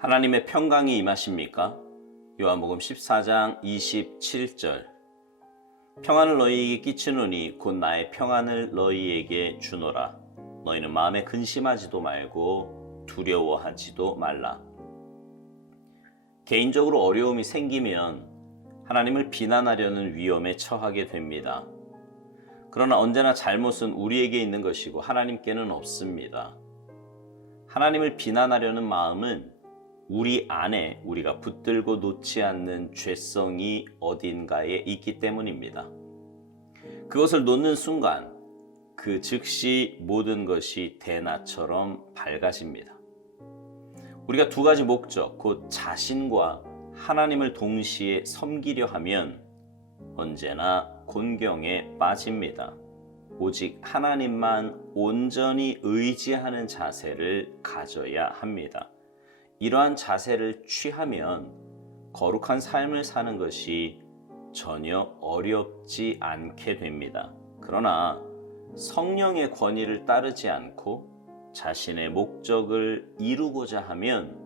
하나님의 평강이 임하십니까? 요한복음 14장 27절. 평안을 너희에게 끼치노니 곧 나의 평안을 너희에게 주노라. 너희는 마음에 근심하지도 말고 두려워하지도 말라. 개인적으로 어려움이 생기면 하나님을 비난하려는 위험에 처하게 됩니다. 그러나 언제나 잘못은 우리에게 있는 것이고 하나님께는 없습니다. 하나님을 비난하려는 마음은 우리 안에 우리가 붙들고 놓지 않는 죄성이 어딘가에 있기 때문입니다. 그것을 놓는 순간 그 즉시 모든 것이 대낮처럼 밝아집니다. 우리가 두 가지 목적, 곧 자신과 하나님을 동시에 섬기려 하면 언제나 곤경에 빠집니다. 오직 하나님만 온전히 의지하는 자세를 가져야 합니다. 이러한 자세를 취하면 거룩한 삶을 사는 것이 전혀 어렵지 않게 됩니다. 그러나 성령의 권위를 따르지 않고 자신의 목적을 이루고자 하면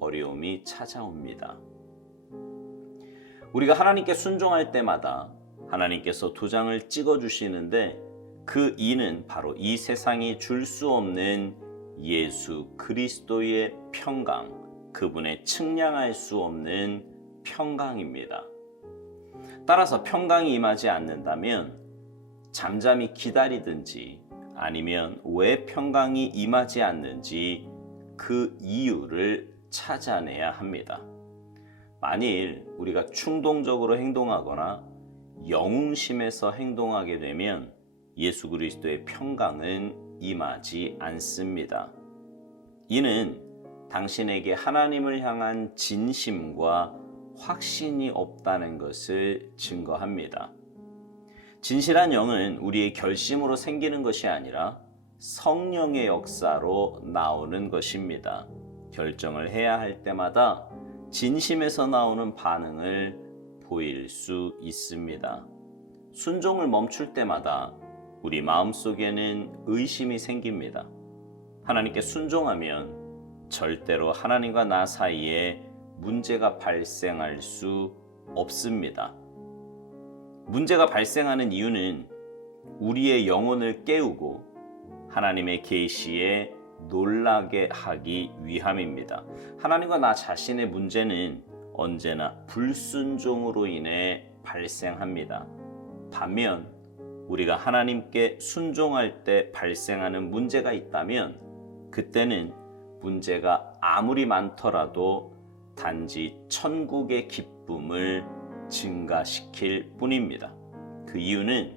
어려움이 찾아옵니다. 우리가 하나님께 순종할 때마다 하나님께서 도장을 찍어주시는데 그 이는 바로 이 세상이 줄 수 없는 예수 그리스도의 평강, 그분의 측량할 수 없는 평강입니다. 따라서 평강이 임하지 않는다면 잠잠히 기다리든지 아니면 왜 평강이 임하지 않는지 그 이유를 찾아내야 합니다. 만일 우리가 충동적으로 행동하거나 영웅심에서 행동하게 되면 예수 그리스도의 평강은 임하지 않습니다. 이는 당신에게 하나님을 향한 진심과 확신이 없다는 것을 증거합니다. 진실한 영은 우리의 결심으로 생기는 것이 아니라 성령의 역사로 나오는 것입니다. 결정을 해야 할 때마다 진심에서 나오는 반응을 보일 수 있습니다. 순종을 멈출 때마다 우리 마음속에는 의심이 생깁니다. 하나님께 순종하면 절대로 하나님과 나 사이에 문제가 발생할 수 없습니다. 문제가 발생하는 이유는 우리의 영혼을 깨우고 하나님의 계시에 놀라게 하기 위함입니다. 하나님과 나 자신의 문제는 언제나 불순종으로 인해 발생합니다. 반면 우리가 하나님께 순종할 때 발생하는 문제가 있다면 그때는 문제가 아무리 많더라도 단지 천국의 기쁨을 증가시킬 뿐입니다. 그 이유는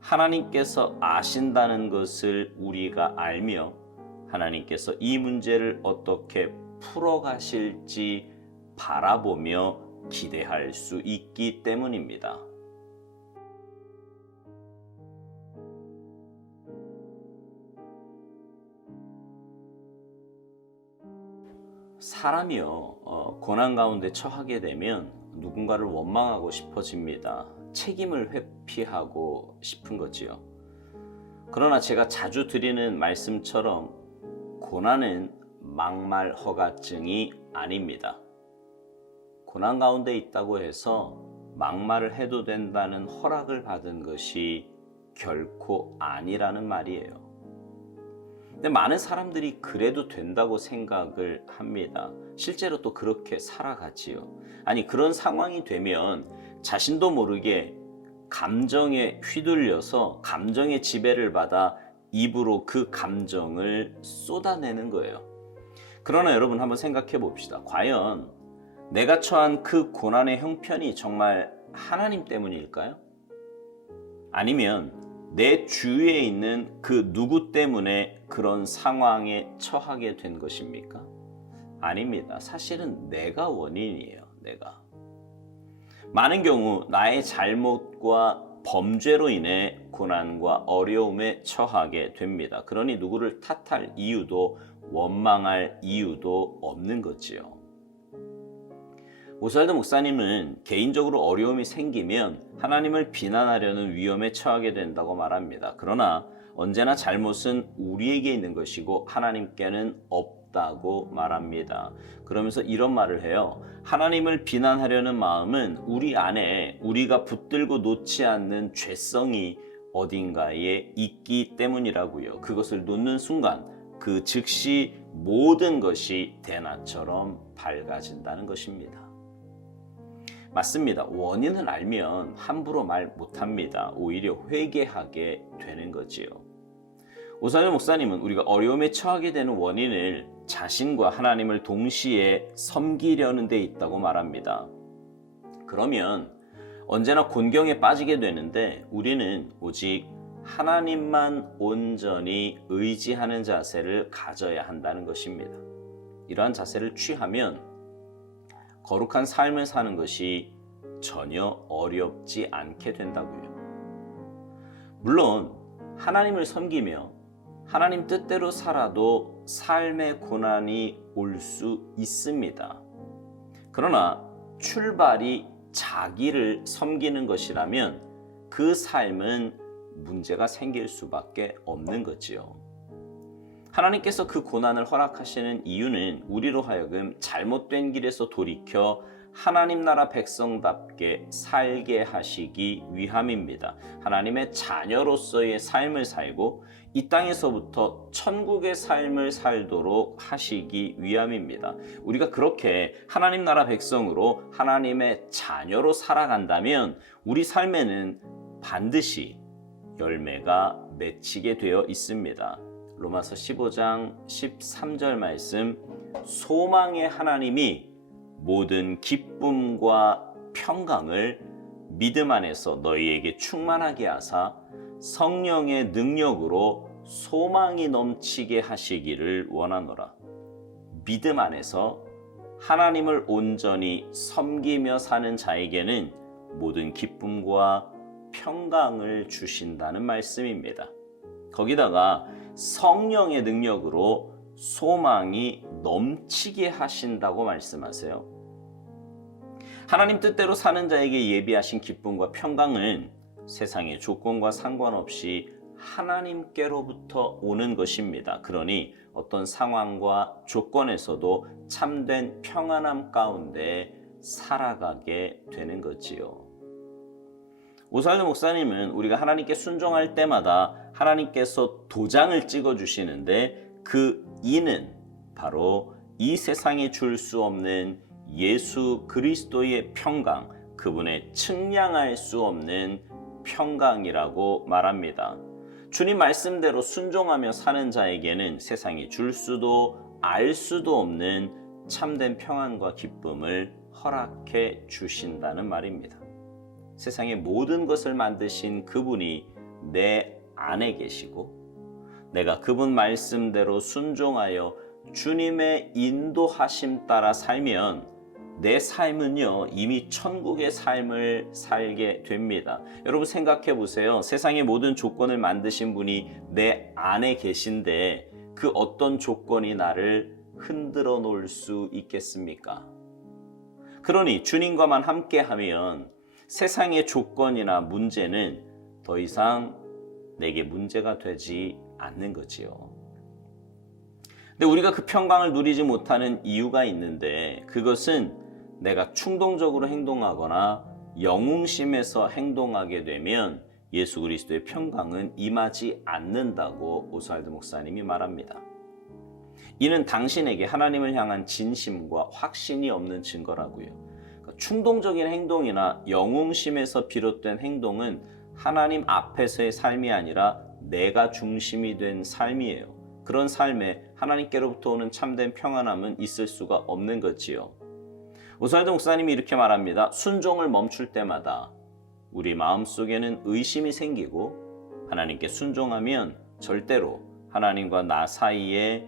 하나님께서 아신다는 것을 우리가 알며 하나님께서 이 문제를 어떻게 풀어가실지 바라보며 기대할 수 있기 때문입니다. 사람이요, 고난 가운데 처하게 되면 누군가를 원망하고 싶어집니다. 책임을 회피하고 싶은 거지요. 그러나 제가 자주 드리는 말씀처럼 고난은 막말 허가증이 아닙니다. 고난 가운데 있다고 해서 막말을 해도 된다는 허락을 받은 것이 결코 아니라는 말이에요. 근데 많은 사람들이 그래도 된다고 생각을 합니다. 실제로 또 그렇게 살아가지요. 아니, 그런 상황이 되면 자신도 모르게 감정에 휘둘려서 감정의 지배를 받아 입으로 그 감정을 쏟아내는 거예요. 그러나 여러분 한번 생각해 봅시다. 과연 내가 처한 그 고난의 형편이 정말 하나님 때문일까요? 아니면 내 주위에 있는 그 누구 때문에 그런 상황에 처하게 된 것입니까? 아닙니다. 사실은 내가 원인이에요. 내가. 많은 경우 나의 잘못과 범죄로 인해 고난과 어려움에 처하게 됩니다. 그러니 누구를 탓할 이유도 원망할 이유도 없는 거지요. 오스왈드 목사님은 개인적으로 어려움이 생기면 하나님을 비난하려는 위험에 처하게 된다고 말합니다. 그러나 언제나 잘못은 우리에게 있는 것이고 하나님께는 없다. 없다고 말합니다. 그러면서 이런 말을 해요. 하나님을 비난하려는 마음은 우리 안에 우리가 붙들고 놓지 않는 죄성이 어딘가에 있기 때문이라고요. 그것을 놓는 순간 그 즉시 모든 것이 대낮처럼 밝아진다는 것입니다. 맞습니다. 원인을 알면 함부로 말 못합니다. 오히려 회개하게 되는 거지요. 오사연 목사님은 우리가 어려움에 처하게 되는 원인을 자신과 하나님을 동시에 섬기려는 데 있다고 말합니다. 그러면 언제나 곤경에 빠지게 되는데 우리는 오직 하나님만 온전히 의지하는 자세를 가져야 한다는 것입니다. 이러한 자세를 취하면 거룩한 삶을 사는 것이 전혀 어렵지 않게 된다고요. 물론 하나님을 섬기며 하나님 뜻대로 살아도 삶의 고난이 올 수 있습니다. 그러나 출발이 자기를 섬기는 것이라면 그 삶은 문제가 생길 수밖에 없는 거지요. 하나님께서 그 고난을 허락하시는 이유는 우리로 하여금 잘못된 길에서 돌이켜 하나님 나라 백성답게 살게 하시기 위함입니다. 하나님의 자녀로서의 삶을 살고 이 땅에서부터 천국의 삶을 살도록 하시기 위함입니다. 우리가 그렇게 하나님 나라 백성으로 하나님의 자녀로 살아간다면 우리 삶에는 반드시 열매가 맺히게 되어 있습니다. 로마서 15장 13절 말씀, 소망의 하나님이 모든 기쁨과 평강을 믿음 안에서 너희에게 충만하게 하사 성령의 능력으로 소망이 넘치게 하시기를 원하노라. 믿음 안에서 하나님을 온전히 섬기며 사는 자에게는 모든 기쁨과 평강을 주신다는 말씀입니다. 거기다가 성령의 능력으로 소망이 넘치게 하신다고 말씀하세요. 하나님 뜻대로 사는 자에게 예비하신 기쁨과 평강은 세상의 조건과 상관없이 하나님께로부터 오는 것입니다. 그러니 어떤 상황과 조건에서도 참된 평안함 가운데 살아가게 되는 거지요. 오살로 목사님은 우리가 하나님께 순종할 때마다 하나님께서 도장을 찍어주시는데 그 이는 바로 이 세상에 줄 수 없는 예수 그리스도의 평강, 그분의 측량할 수 없는 평강이라고 말합니다. 주님 말씀대로 순종하며 사는 자에게는 세상이 줄 수도 알 수도 없는 참된 평안과 기쁨을 허락해 주신다는 말입니다. 세상의 모든 것을 만드신 그분이 내 안에 계시고 내가 그분 말씀대로 순종하여 주님의 인도하심 따라 살면 내 삶은요 이미 천국의 삶을 살게 됩니다. 여러분 생각해 보세요. 세상의 모든 조건을 만드신 분이 내 안에 계신데 그 어떤 조건이 나를 흔들어 놓을 수 있겠습니까? 그러니 주님과만 함께하면 세상의 조건이나 문제는 더 이상 내게 문제가 되지 않는 거지요. 근데 우리가 그 평강을 누리지 못하는 이유가 있는데 그것은 내가 충동적으로 행동하거나 영웅심에서 행동하게 되면 예수 그리스도의 평강은 임하지 않는다고 오스왈드 목사님이 말합니다. 이는 당신에게 하나님을 향한 진심과 확신이 없는 증거라고요. 충동적인 행동이나 영웅심에서 비롯된 행동은 하나님 앞에서의 삶이 아니라 내가 중심이 된 삶이에요. 그런 삶에 하나님께로부터 오는 참된 평안함은 있을 수가 없는 거지요. 오스왈드 목사님이 이렇게 말합니다. 순종을 멈출 때마다 우리 마음속에는 의심이 생기고 하나님께 순종하면 절대로 하나님과 나 사이에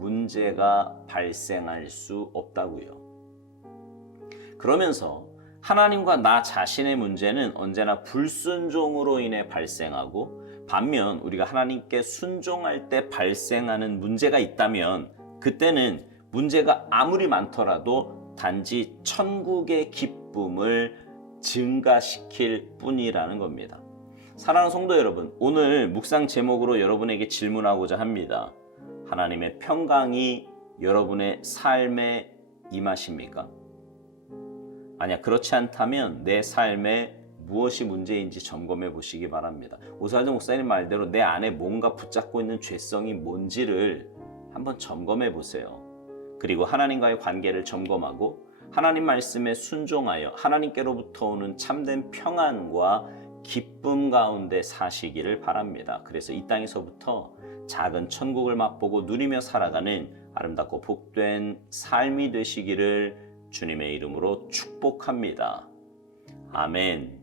문제가 발생할 수 없다고요. 그러면서 하나님과 나 자신의 문제는 언제나 불순종으로 인해 발생하고 반면 우리가 하나님께 순종할 때 발생하는 문제가 있다면 그때는 문제가 아무리 많더라도 단지 천국의 기쁨을 증가시킬 뿐이라는 겁니다. 사랑하는 성도 여러분, 오늘 묵상 제목으로 여러분에게 질문하고자 합니다. 하나님의 평강이 여러분의 삶에 임하십니까? 만약 그렇지 않다면 내 삶에 무엇이 문제인지 점검해 보시기 바랍니다. 오사정 목사님 말대로 내 안에 뭔가 붙잡고 있는 죄성이 뭔지를 한번 점검해 보세요. 그리고 하나님과의 관계를 점검하고 하나님 말씀에 순종하여 하나님께로부터 오는 참된 평안과 기쁨 가운데 사시기를 바랍니다. 그래서 이 땅에서부터 작은 천국을 맛보고 누리며 살아가는 아름답고 복된 삶이 되시기를 주님의 이름으로 축복합니다. 아멘.